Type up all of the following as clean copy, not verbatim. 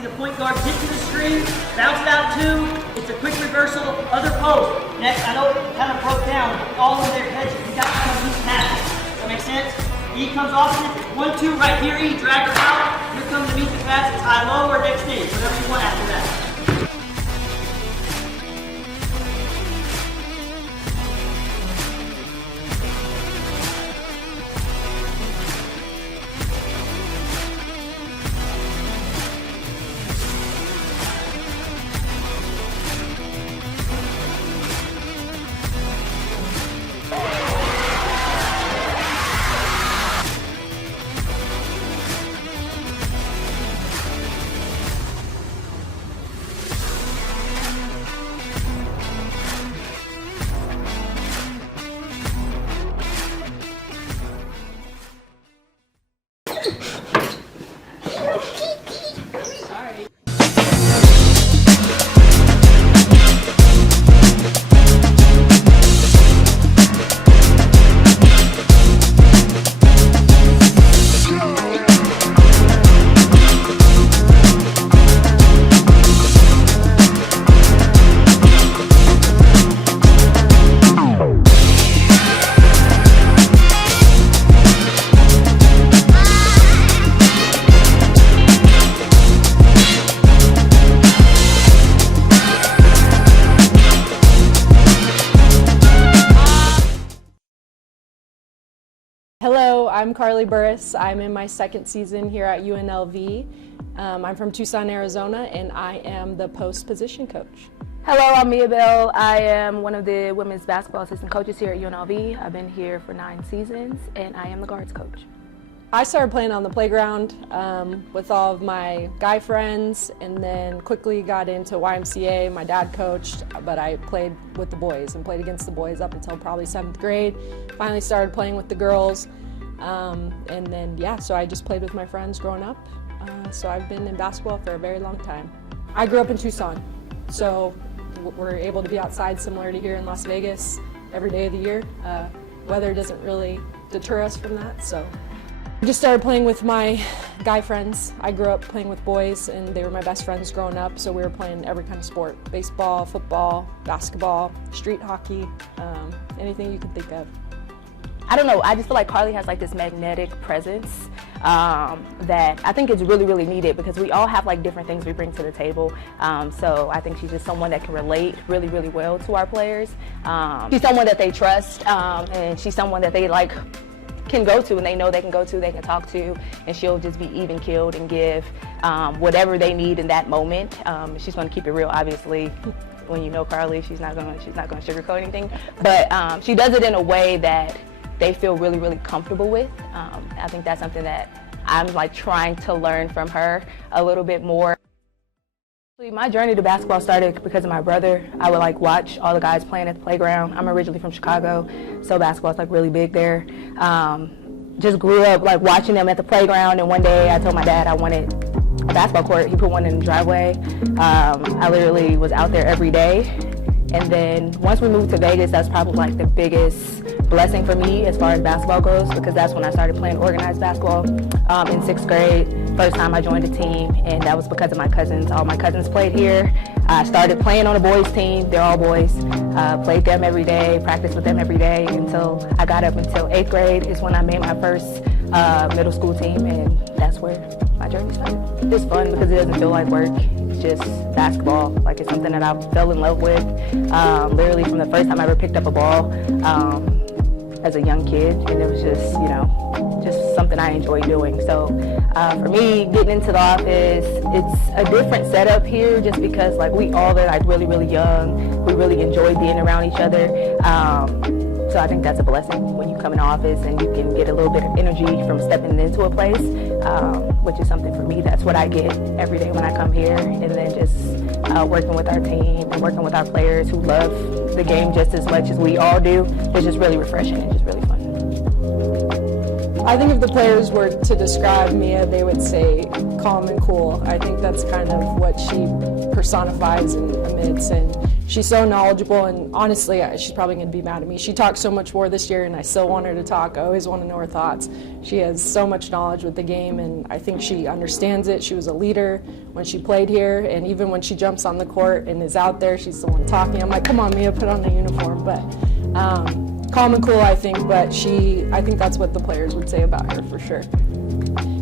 see the point guard get to the screen, bounce it out two, it's a quick reversal, other post. Next, I know it kind of broke down, all in their heads, you got to come loose passes. Does that make sense? E comes off it, 1-2 right here, E, drag her out. Here comes the meet the pass, it's high-low or next stage, whatever you want after that. Hello, I'm Karlie Burris. I'm in my second season here at UNLV. I'm from Tucson, Arizona, and I am the post position coach. Hello, I'm Mia Bell. I am one of the women's basketball assistant coaches here at UNLV. I've been here for 9 seasons, and I am the guards coach. I started playing on the playground with all of my guy friends, and then quickly got into YMCA. My dad coached, but I played with the boys and played against the boys up until probably 7th grade. Finally started playing with the girls, and then so I just played with my friends growing up. So I've been in basketball for a very long time. I grew up in Tucson, so we're able to be outside similar to here in Las Vegas every day of the year. Weather doesn't really deter us from that, so. I just started playing with my guy friends. I grew up playing with boys and they were my best friends growing up, so we were playing every kind of sport. Baseball, football, basketball, street hockey, anything you can think of. I don't know, I just feel like Karlie has like this magnetic presence that I think is really, really needed because we all have like different things we bring to the table. So I think she's just someone that can relate really, really well to our players. She's someone that they trust and she's someone that they like can go to and they know they can go to, they can talk to, and she'll just be even keeled and give whatever they need in that moment. She's going to keep it real, obviously. When you know Karlie, she's not going to sugarcoat anything, but she does it in a way that they feel really, really comfortable with. I think that's something that I'm like trying to learn from her a little bit more. My journey to basketball started because of my brother. I would like watch all the guys playing at the playground. I'm originally from Chicago, so basketball's like really big there. Just grew up like watching them at the playground, and one day I told my dad I wanted a basketball court. He put one in the driveway. I literally was out there every day. And then once we moved to Vegas, that's probably like the biggest blessing for me as far as basketball goes, because that's when I started playing organized basketball in 6th grade. First time I joined a team, and that was because of my cousins. All my cousins played here. I started playing on a boys team. They're all boys. Played them every day, practiced with them every day until I got up until 8th grade is when I made my first middle school team, and that's where my journey started. It's fun because it doesn't feel like work. It's just basketball. Like, it's something that I fell in love with literally from the first time I ever picked up a ball as a young kid, and it was just, you know, just something I enjoy doing. So for me, getting into the office, it's a different setup here just because like we all are like really, really young. We really enjoy being around each other. So I think that's a blessing when you come in the office and you can get a little bit of energy from stepping into a place, which is something for me. That's what I get every day when I come here. And then just working with our team and working with our players who love the game just as much as we all do. It's just really refreshing and just really fun. I think if the players were to describe Mia, they would say calm and cool. I think that's kind of what she personifies and emits, and she's so knowledgeable, and honestly, she's probably going to be mad at me. She talked so much more this year, and I still want her to talk. I always want to know her thoughts. She has so much knowledge with the game, and I think she understands it. She was a leader when she played here, and even when she jumps on the court and is out there, she's the one talking. I'm like, come on, Mia, put on the uniform. But calm and cool, I think, but I think that's what the players would say about her for sure.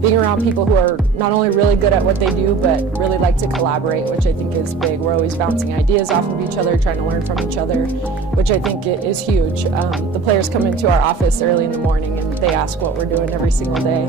Being around people who are not only really good at what they do, but really like to collaborate, which I think is big. We're always bouncing ideas off of each other, trying to learn from each other, which I think is huge. The players come into our office early in the morning and they ask what we're doing every single day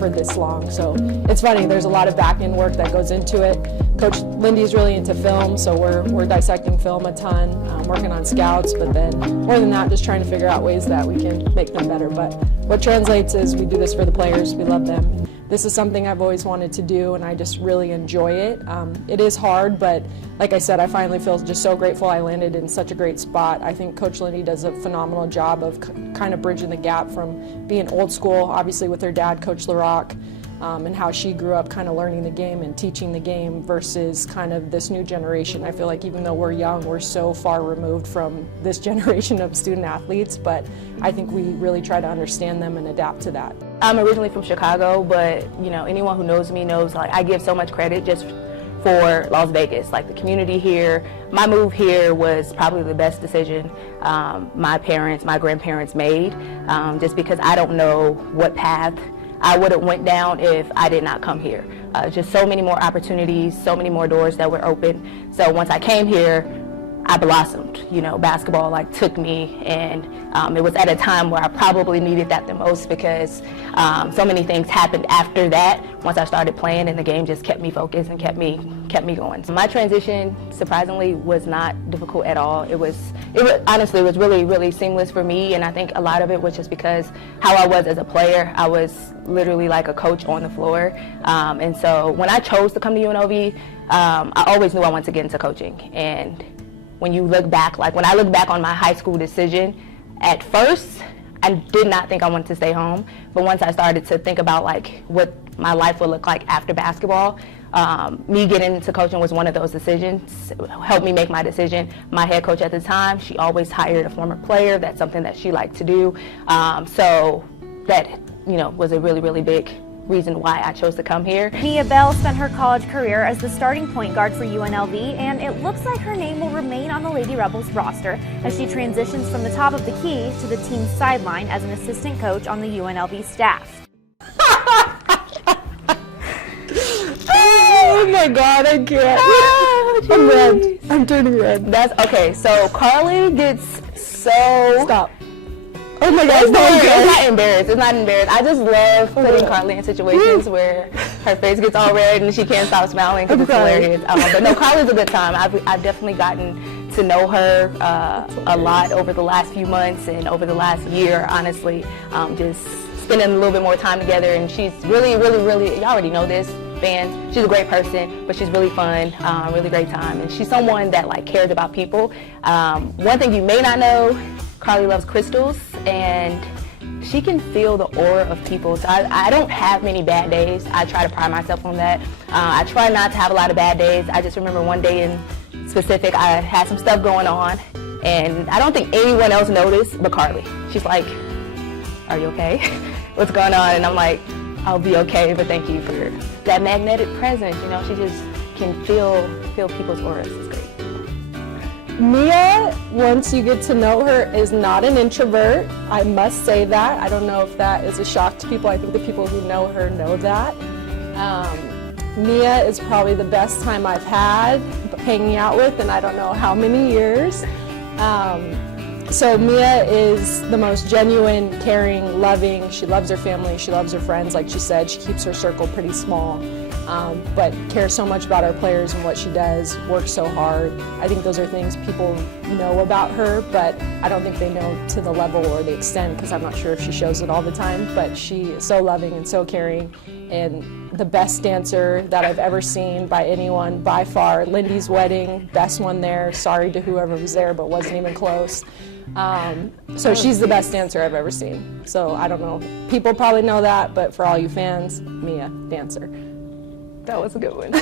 for this long. So it's funny, there's a lot of back-end work that goes into it. Coach Lindy's really into film, so we're dissecting film a ton, working on scouts, but then more than that, just trying to figure out ways that we can make them better. But what translates is we do this for the players, we love them. This is something I've always wanted to do, and I just really enjoy it. It is hard, but like I said, I finally feel just so grateful I landed in such a great spot. I think Coach Lindy does a phenomenal job of kind of bridging the gap from being old school, obviously with her dad, Coach LaRock, and how she grew up kind of learning the game and teaching the game versus kind of this new generation. I feel like even though we're young, we're so far removed from this generation of student athletes, but I think we really try to understand them and adapt to that. I'm originally from Chicago, but anyone who knows me knows like I give so much credit just for Las Vegas. Like the community here, my move here was probably the best decision my parents, my grandparents made, just because I don't know what path I would have went down if I did not come here. Just so many more opportunities, so many more doors that were open. So once I came here, I blossomed. Basketball like took me, and it was at a time where I probably needed that the most because so many things happened after that. Once I started playing, and the game just kept me focused and kept me going. So my transition, surprisingly, was not difficult at all. It was honestly, it was really, really seamless for me, and I think a lot of it was just because how I was as a player. I was literally like a coach on the floor, and so when I chose to come to UNLV, I always knew I wanted to get into coaching. And when you look back, like when I look back on my high school decision, at first I did not think I wanted to stay home, but once I started to think about like what my life would look like after basketball, me getting into coaching was one of those decisions. It helped me make my decision. My head coach at the time, she always hired a former player. That's something that she liked to do. So that was a really, really big reason why I chose to come here. Mia Bell spent her college career as the starting point guard for UNLV, and it looks like her name will remain on the Lady Rebels roster as she transitions from the top of the key to the team's sideline as an assistant coach on the UNLV staff. Oh my God, I can't. I'm red. I'm turning red. That's okay. So Karlie gets so Stop. Oh my God, it's not embarrassed. It's not embarrassed. I just love putting Karlie in situations where her face gets all red and she can't stop smiling because it's hilarious. But no, Karlie's a good time. I've definitely gotten to know her a lot over the last few months and over the last year, honestly. Just spending a little bit more time together, and she's really, really, really, you already know this, fans, she's a great person, but she's really fun, really great time, and she's someone that like cares about people. One thing you may not know, Karlie loves crystals, and she can feel the aura of people. So I don't have many bad days. I try to pride myself on that. I try not to have a lot of bad days. I just remember one day in specific, I had some stuff going on, and I don't think anyone else noticed but Karlie. She's like, "Are you okay? What's going on?" And I'm like, "I'll be okay, but thank you for that magnetic presence." She just can feel people's auras. It's great. Mia, once you get to know her, is not an introvert. I must say that. I don't know if that is a shock to people. I think the people who know her know that. Mia is probably the best time I've had hanging out with in I don't know how many years. So Mia is the most genuine, caring, loving. She loves her family. She loves her friends. Like she said, she keeps her circle pretty small, but cares so much about our players and what she does, works so hard. I think those are things people know about her, but I don't think they know to the level or the extent, because I'm not sure if she shows it all the time, but she is so loving and so caring, and the best dancer that I've ever seen by anyone, by far. Lindy's wedding, best one there. Sorry to whoever was there, but wasn't even close. So she's the best dancer I've ever seen. So I don't know. People probably know that, but for all you fans, Mia, dancer. That was a good one.